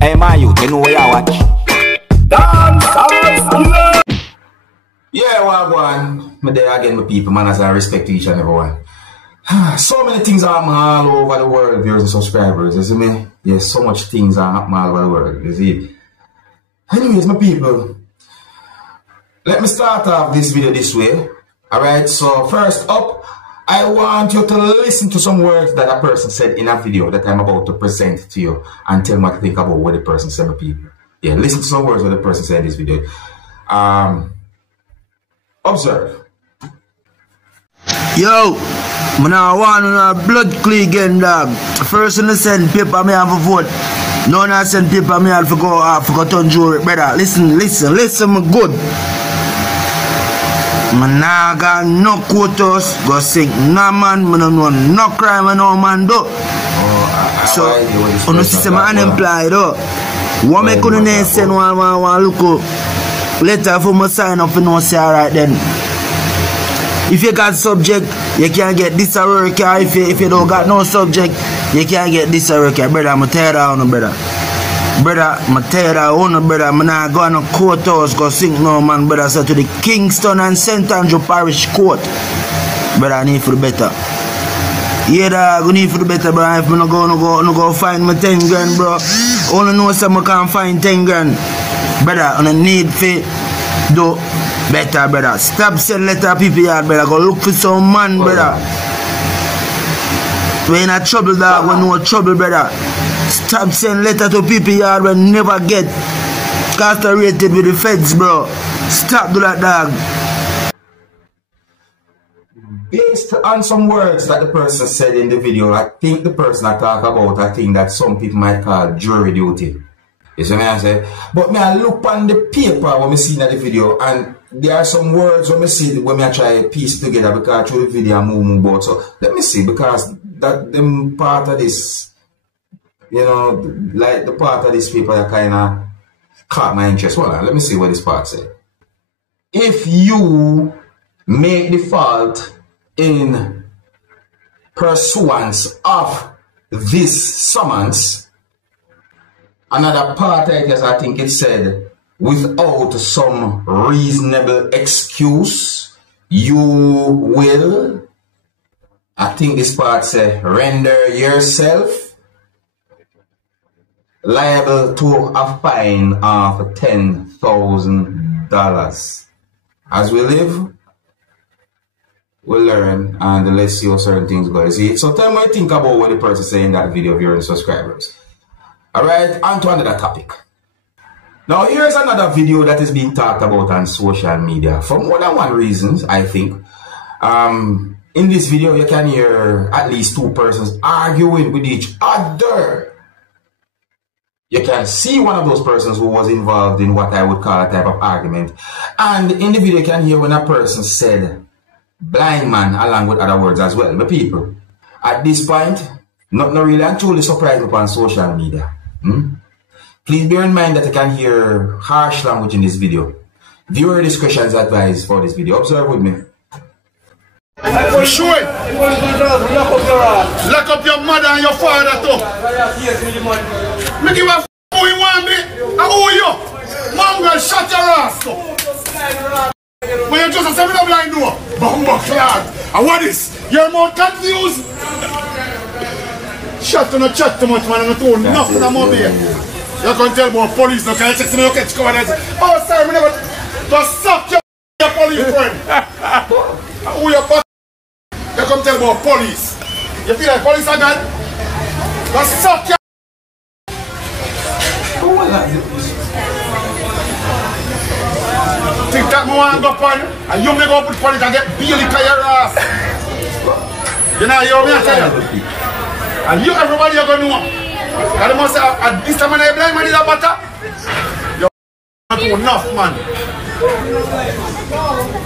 Hey my youth, you know what you watch? Dancehall skilla. Yeah, well, go on. Me there again, my people, man, as I respect each and every one. So many things are happening all over the world, viewers and subscribers, you see me? Yes, so much things are happening all over the world, you see? Anyways, my people, let me start off this video this way. Alright, so first up, I want you to listen to some words that a person said in a video that I'm about to present to you and tell me what to think about what the person said, my people. Yeah, listen to some words that the person said in this video. Observe. Yo, man, I want a blood clean again, dog. First in the send paper, me have a vote. No, I send paper, me have to go turn jury, brother. Listen, me good. Man, I got no quotas, go sing. Nah, man, I don't know no crime, no man do. So, on the system, I'm unemployed, though. What me couldn't send one look letter for me sign up, you know, say alright then. If you got subject, you can't get this a work. If you don't got no subject, you can't get this a work. Brother, I'm tired of you, brother. Brother, I'm tired of you, brother. I'm not going to courthouse, go sing no man, brother. So to the Kingston and St. Andrew Parish Court. Brother, I need for the better. Yeah, dog, I need for the better, bro. If I no go find my 10 grand, bro. Only know some I can't find 10 grand. Brother, I need for do better, brother. Stop sending letter to people yard, brother. Go look for some man, brother. When in a trouble, dog, when no trouble, brother. Stop sending letter to people yard when never get castrated with the feds, bro. Stop do that, dog. Based on some words that the person said in the video, I think the person I talk about a thing that some people might call jury duty. You see what I say? But me I look on the paper when I see in the video, and there are some words when I see when I try to piece together because through the video I move about. So let me see, because that them part of this, you know, like the part of this paper that kind of caught my interest. Hold on, let me see what this part says. If you make the fault in pursuance of this summons, another part I guess I think it said, without some reasonable excuse, you will, I think this part says, render yourself liable to a fine of $10,000. As we live, we learn, and let's see how certain things go. See? So tell me what you think about what the person said in that video, viewers and subscribers. Alright, on to another topic. Now here's another video that is being talked about on social media for more than one reason, I think. In this video you can hear at least two persons arguing with each other. You can see one of those persons who was involved in what I would call a type of argument. And in the video you can hear when a person said blind man along with other words as well. My people, at this point, not really and truly surprised upon social media. Please bear in mind that you can hear harsh language in this video. Viewer discretion is advised for this video. Observe with me. For sure. Lock up your mother and your father too. Make you a who you want me and who you. Mom gonna shut your ass too. When you just a 7 up line door, bumbo clad. And what is? You're more confused? Shut to not chat too much, man. I'm not doing nothing about here. You can tell about police, no can you check to me, catch cover and say, oh, sorry, we never. Just suck your police friend. Who you fuck? You come tell about police. You feel like police are gone? Just suck your. Think that me want to go on, and you may go put police and get Billy to your ass. You know, you hear me tell you? And you, everybody, you're going to know. And they must say, at this time, when I blind man is a butter, you're not enough, man.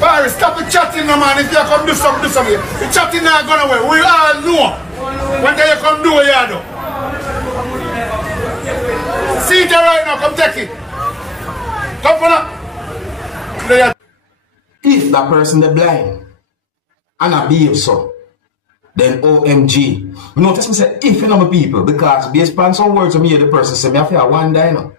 Barry, stop the chatting, no, man. If you come do something, The chatting not going away. We all know. When they come do what you do. See it right now, come take it. Come for that. If that person is blind and I behave so, then OMG. Notice me say if you know my people, because based on some words of me, the person say me I feel wonder, you know.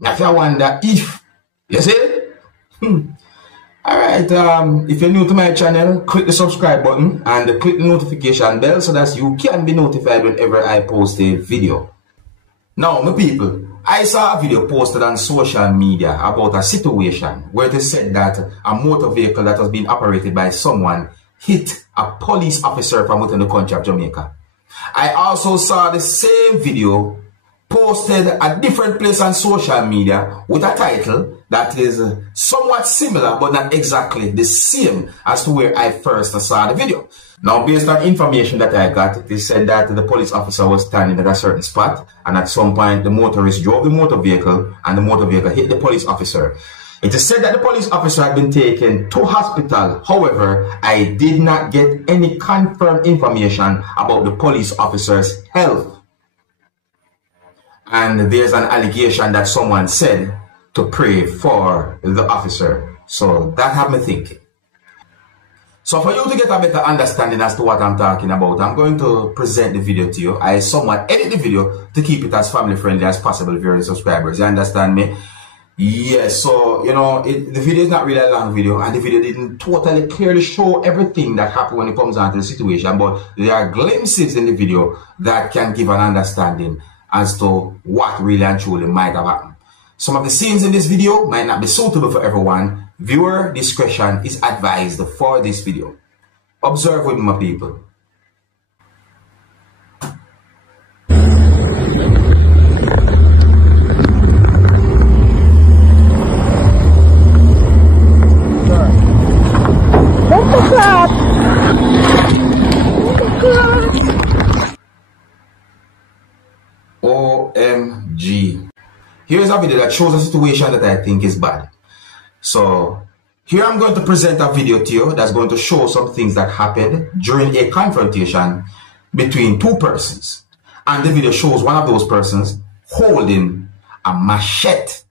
Me I feel wonder if. You see? Alright, if you're new to my channel, click the subscribe button and click the notification bell so that you can be notified whenever I post a video. Now, my people, I saw a video posted on social media about a situation where they said that a motor vehicle that was being operated by someone hit a police officer from within the country of Jamaica. I also saw the same video posted at different place on social media with a title that is somewhat similar but not exactly the same as to where I first saw the video. Now, based on information that I got, they said that the police officer was standing at a certain spot and at some point the motorist drove the motor vehicle and the motor vehicle hit the police officer. It is said that the police officer had been taken to hospital. However, I did not get any confirmed information about the police officer's health. And there's an allegation that someone said to pray for the officer. So that had me thinking. So for you to get a better understanding as to what I'm talking about, I'm going to present the video to you. I somewhat edit the video to keep it as family friendly as possible, viewers and subscribers. You understand me? Yes, so, you know, the video is not really a long video, and the video didn't totally clearly show everything that happened when it comes down to the situation, but there are glimpses in the video that can give an understanding as to what really and truly might have happened. Some of the scenes in this video might not be suitable for everyone. Viewer discretion is advised for this video. Observe with me, my people. OMG. Here's a video that shows a situation that I think is bad. So here I'm going to present a video to you that's going to show some things that happened during a confrontation between two persons. And the video shows one of those persons holding a machete.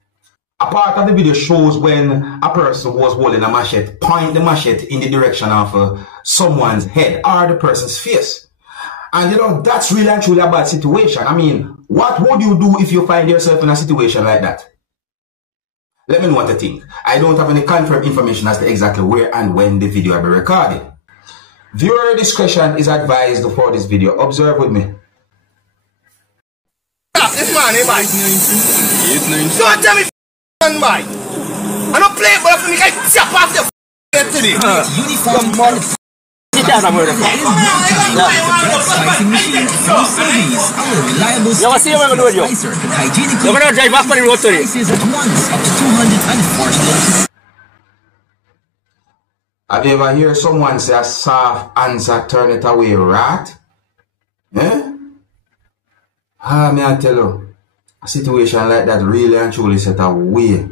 A part of the video shows when a person was holding a machete, point the machete in the direction of someone's head or the person's face. And you know, that's really and truly a bad situation. I mean, what would you do if you find yourself in a situation like that? Let me know what you think. I don't have any confirmed information as to exactly where and when the video will be recorded. Viewer discretion is advised for this video. Observe with me. Stop this man, eh, boy? Don't tell me man, boy. I don't play, but I can chop off the head today. Come on. Sit down, I'm going to you want to see what I'm going to do? You're going to drive off on the road today. Have you ever heard someone say a soft answer turn it away rat? Eh? May I tell you, a situation like that really and truly set away.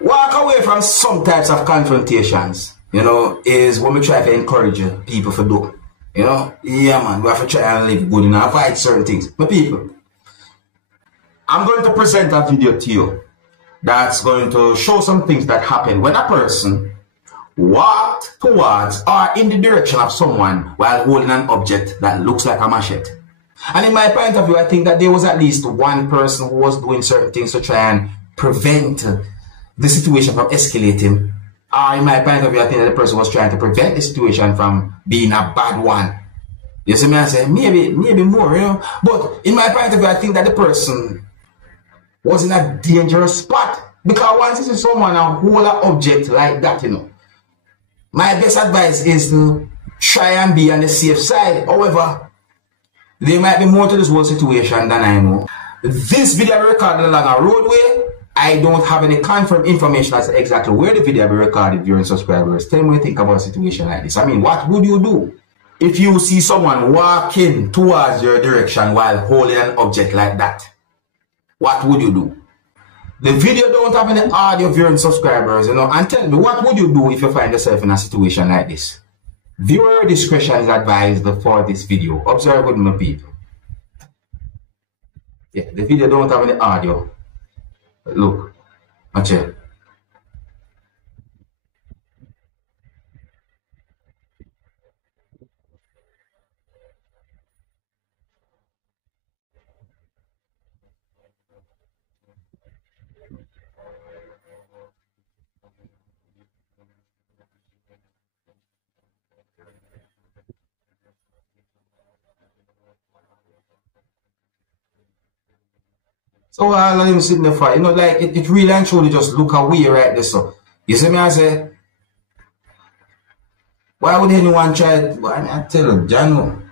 Walk away from some types of confrontations, you know, is what we try to encourage people to do. You know, yeah man, we have to try and live good and avoid certain things. But people, I'm going to present a video to you that's going to show some things that happen when a person walked towards or in the direction of someone while holding an object that looks like a machete. And in my point of view, I think that there was at least one person who was doing certain things to try and prevent the situation from escalating. In my point of view, I think that the person was trying to prevent the situation from being a bad one. You see me, I say, maybe more, you know. But in my point of view, I think that the person was in a dangerous spot. Because once you see someone hold an object like that, you know, my best advice is to try and be on the safe side. However, there might be more to this whole situation than I know. This video recorded along a roadway. I don't have any confirmed information as to exactly where the video will be recorded, viewers and subscribers. Tell me what you think about a situation like this. I mean, what would you do if you see someone walking towards your direction while holding an object like that? What would you do? The video don't have any audio, viewers and subscribers, you know, and tell me, what would you do if you find yourself in a situation like this? Viewer discretion is advised for this video. Observe with me, people. Yeah, the video don't have any audio. Look, Machete. So all of them sitting there for, you know, like it really and truly just look away right there. So you see me, I say, why would anyone try? I tell you, John.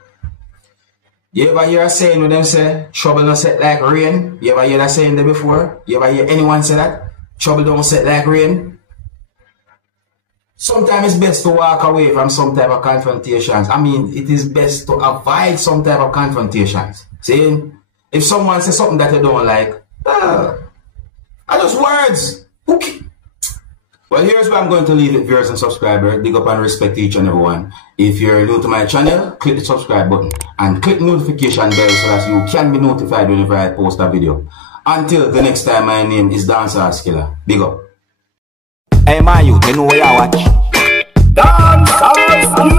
You ever hear a saying with them say, trouble don't set like rain? You ever hear that saying there before? You ever hear anyone say that? Trouble don't set like rain? Sometimes it's best to walk away from some type of confrontations. I mean, it is best to avoid some type of confrontations. See, if someone says something that you don't like, are just words. Okay. Well, here's where I'm going to leave it, viewers and subscribers. Dig up and respect each and every one. If you're new to my channel, click the subscribe button and click notification bell so that you can be notified whenever I post a video. Until the next time, my name is Dancehall Skilla. Big up. Hey, my youth, you know where you watch? Dancehall Skilla!